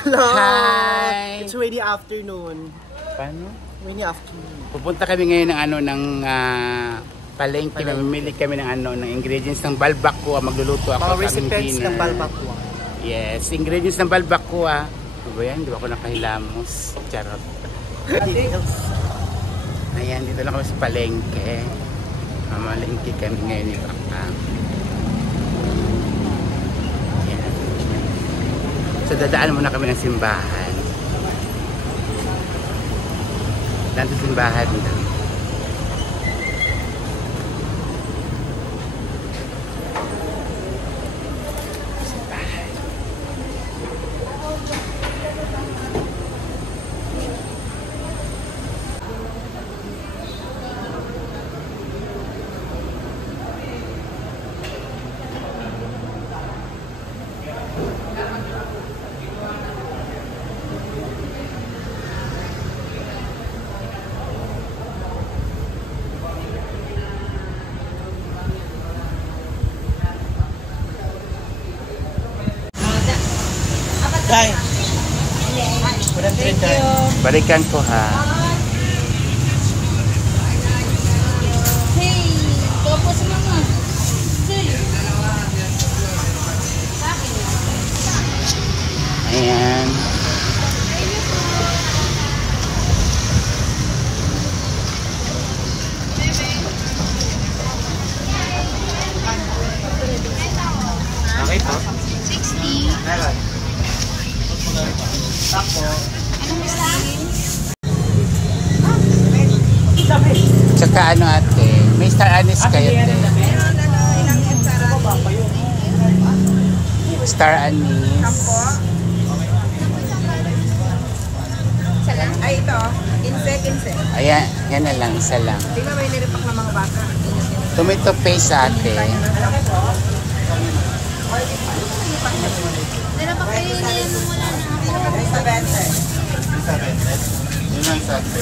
Hello! Hi! It's rainy afternoon. Paano? Rainy afternoon. Pupunta kami ngayon ng palengke. Mamimili kami ng ingredients ng balbacoa. Magluluto ako Mga sa aming recipients dinner. ng balbacoa. Yes, ingredients ng balbacoa. Ano ba yan? Di ba ako nakahilamos? Charot. Ayan, dito lang kami sa palengke. Mamalengke kami ngayon ni Papa. Ayan. So dadaan muna kami ng simbahan. Dito simbahan dito. Dai. Thank you. Balikan ko ha. Hey, tapos mga. Ayan. Okay po. 60. Meron. Tapo. Anong isa? Tsaka ano ate, may star anise kayo ate. Meron ilang Star anise. Isa lang? Ay, ito. Inse. Ayan, yan na lang, isa lang. Di ba may niripak ng mga baka? Tomato paste ate. Niripak kayo na yan nung wala na ako. Yun lang sa ate.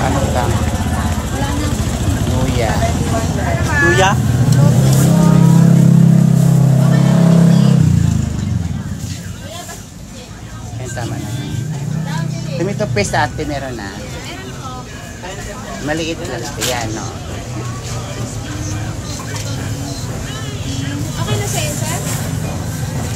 Ano lang? Luya. Luya? Ayan, tama na. Tomato paste ate, meron na. Maliit lang. Ayan, no. Okay na sa'yo, sir?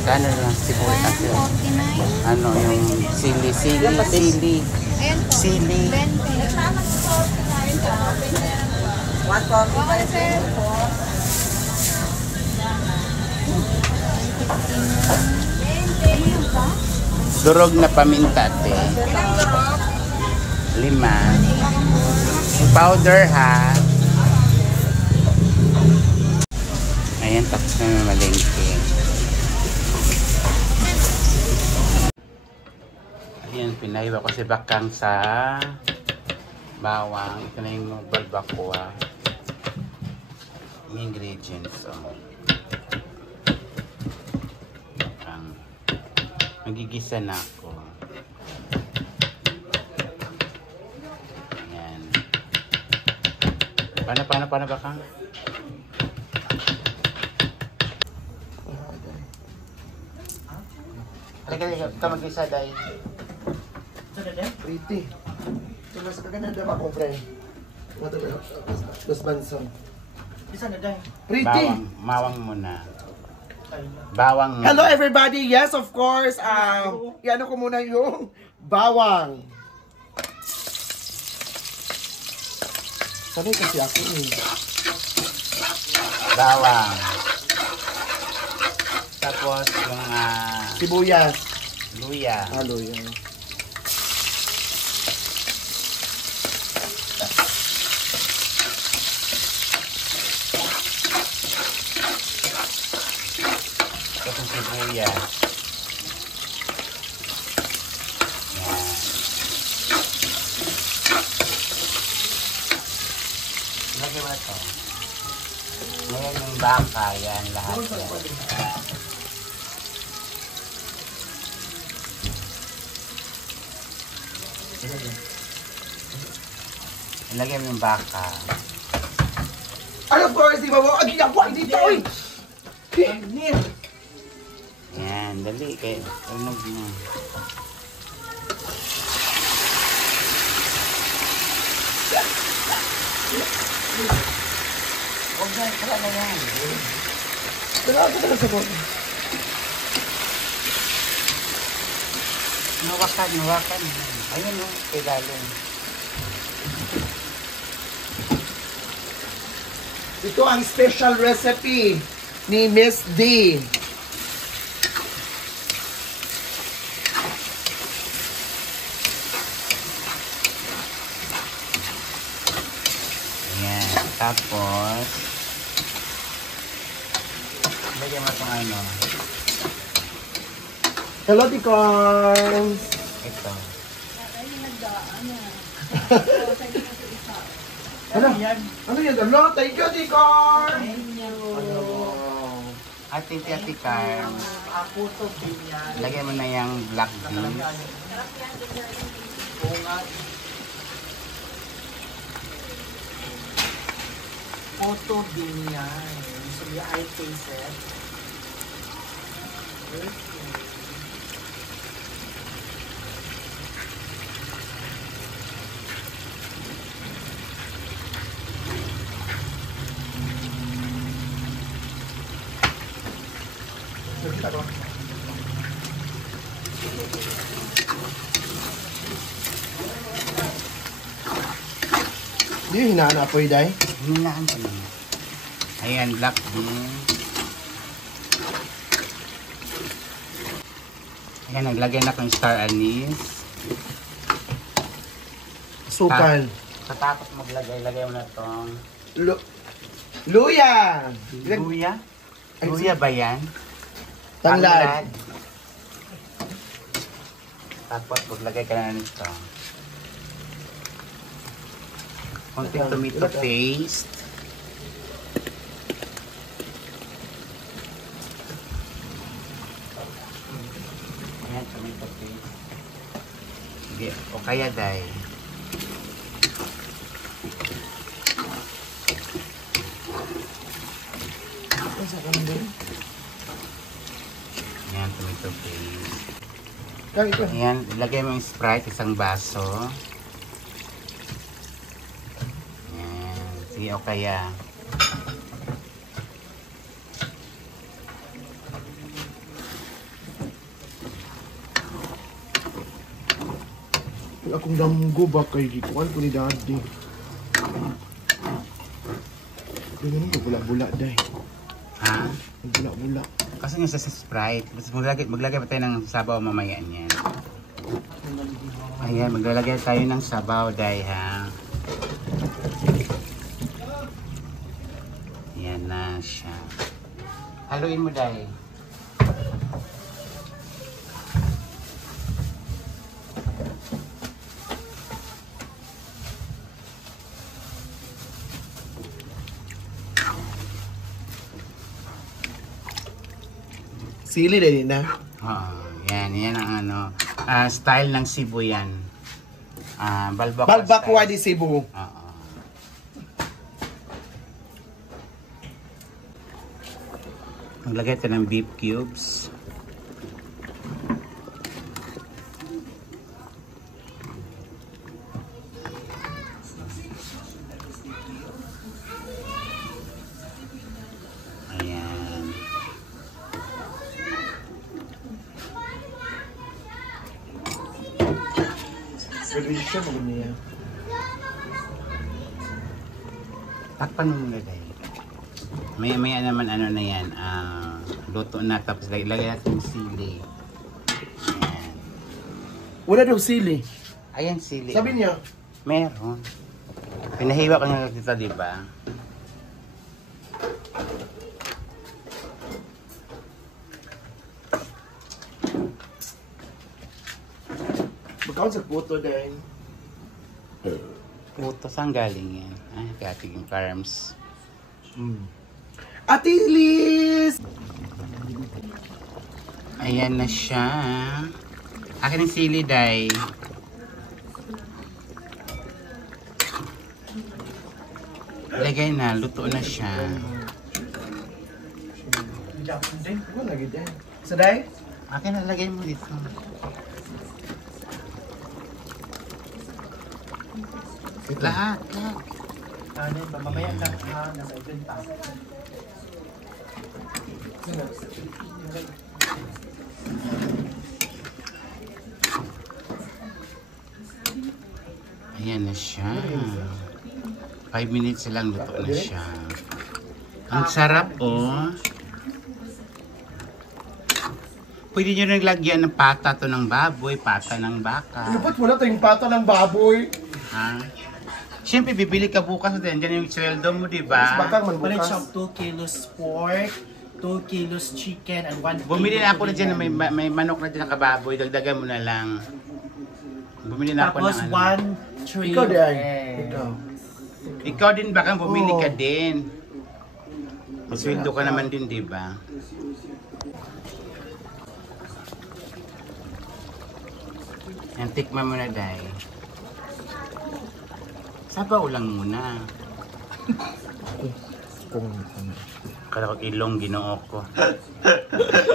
Kano lang sibuyas ate. 49. Ano, yung sili. Ayan po. Sili. 20. Okay, sir. Durog na paminta ate. 5. Powder ha. Ayan, tapos na may malengke. Ayan, pinahiwa ko si Bakang sa bawang. Ito na yung balbacoa. Yung ingredients. So, magigisa na ako. Ayan. Paano Bakang? Halika, ka mag-isa dahil. Pretty. Mas kaganda ba kong friend? Los Banson. Isa na dahil. Pretty. Mawang muna. Bawang muna. Hello everybody. Yes, of course. Iano ko muna yung bawang. Sanay kasi ako eh. Bawang. Tapos yung Sibuyas. luya. Luya. Tapos yung sibuyas. Yan. Lagyan mo ito. Ngayon yung baka, yan lahat yan. Ilagay mo yung baka. And of course, di ba mo? Ang ginagawa dito, oy! Yan, dali. Kaya, tunog mo. Huwag na, wala na yan. Talaga sa mo. Nawakan. Ayun o, kay Lalong. Ito ang special recipe ni Miss D. Ayan, tapos lagyan mo itong ano. Hello, Ticons! Ito. Ano yan? Ano yan? Hello, thank you, Ticons! Ate Carm. Lagyan mo na yung black beans. Photo din yan. So, yung eye faces. Nakita ko. Hindi yung hinahanap po yun, Day? Hinaan ko na. Ayan, black beans. Ayan, naglagay na ko yung star anise. Sukal. Katapos lagay mo na itong Luya! luya. Luya ba yan? Tanglad. Tapos maglagay ka na nito. Konting tomato paste. Ayan, tomato paste. Sige, o kaya dahil. Ayan, tomato paste. Ayan, ilagay mo yung Sprite, isang baso. Ayan, sige o kaya. Akong damgo ba kay gikuan ko ni Daddy. Ganyan mo, bula-bula, Day. Ha? Bula-bula. Kasi nga sa Sprite, maglagay pa tayo ng sabaw mamaya niyan. Ayan, maglalagay tayo ng sabaw, Day, ha? Ayan na siya. Haluin mo, Day. Sili din na. Oo, yan ang ano, style ng Cebu yan. Balbacoa Balbacoa style. di Cebu. Oo. Maglagay tayo ng beef cubes. Ayan. Tradition mo niya. Takpan mo muna dahil. Maya naman ano na yan, luto na, tapos lagay natin yung sili. Ayan. Wala daw sili. Ayan sili. Sabi niya, Meron. Pinahiwa ko nga dito, di ba? magkaon sa puto din. Puto, saan galing yan? Kaya ating farms. Ate Liz! Ayan na siya. Akin yung sili, Day. Lagay na, luto na siya. Japon din. Ano lagi din? Saday? Akin na, lagay mo dito. Lahat. Ano ba? Mamaya lang ha. Nasa ibang pa. Ayan na siya. 5 minutes lang luto na siya. Ang sarap, oh. Pwede nyo naglagyan ng pata to ng baboy, pata ng baka. Ano ba't wala tayong pata ng baboy? Ha? Siyempre, bibili ka bukas natin. Diyan yung sweldo mo, di ba? Bakang man Palit bukas. siya 2 kilos pork, 2 kilos chicken, and 1 kilo. Bumili na ako na dyan na may manok na dyan na kababoy. Dagdagan mo na lang. Bumili na ako Tapos ng ano. 1 tray. Ikaw din. egg. Ikaw. Ikaw din baka bumili Oo. ka din. Masweldo ka naman din, di ba? Yan, tikman mo na, Day. Sabaw lang muna. Kala ko ilong ginoo ko.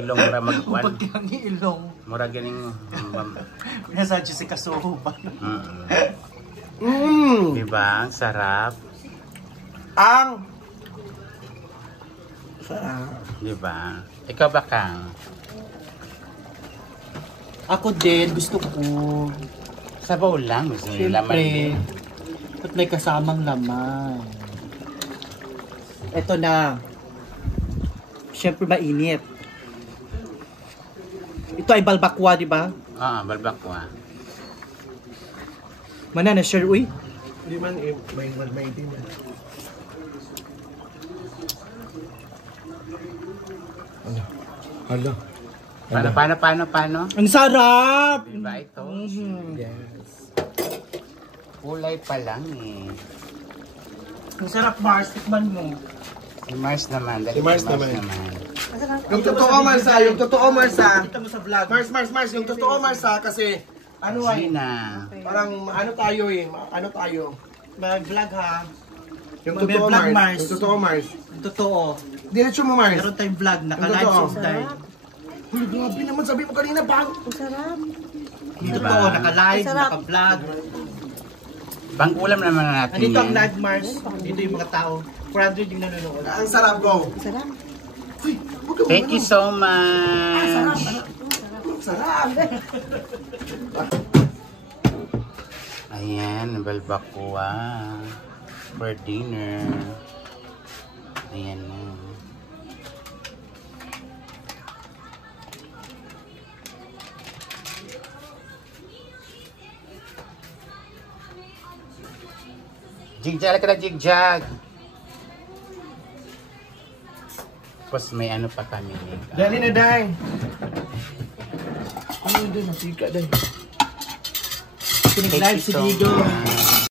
Ilong mura magkuhan. Pag yung ilong, Mura ganing... nasa si Kasuba. Diba? Ang sarap. Ang sarap. Diba? Ikaw ba, Kang? Ako din, gusto ko. Sabaw lang. Gusto nyo laman din. Siyempre, at may kasamang laman. Ito na. Siyempre mainit. Ito ay balbakwa, di ba? Balbakwa. Mana na share, uy. Hindi man may din yan. Hala. Paano? Ang sarap! Diba ito? Yes. Kulay pa lang eh. Ang sarap, Mars. Tikman mo. Si Mars naman. Dali Si Mars kay naman. Yung Yung totoo, Marsa. Yung totoo, Marsa. Kita mo sa vlog. Mars. Yung totoo, Marsa. Kasi, ano ay, Gina. parang ano tayo eh. Ano tayo? Mag-vlog ha. Yung May totoo, vlog, Mars. Mars. Yung totoo, Mars. Ang totoo. Diretso mo, Mars. Meron tayong vlog. Naka-live Ang totoo. sa tayo. Uy, grabe naman. Sabi mo kanina, bang? Ang totoo. Naka-live, naka-vlog. Bang ulam naman natin Andito ang yan. live, Mars. Dito yung mga tao. 400 yung nanonood. Ang sarap ko. Uy, huwag ka Thank you so much. Sarap. Ayan, balbakwa. For dinner. Ayan na. Jigjag ka na, jigjag. Tapos may ano pa kami. Dali na, Day. Ano yun, Day? Masika, Day. Pinag-live si Dido.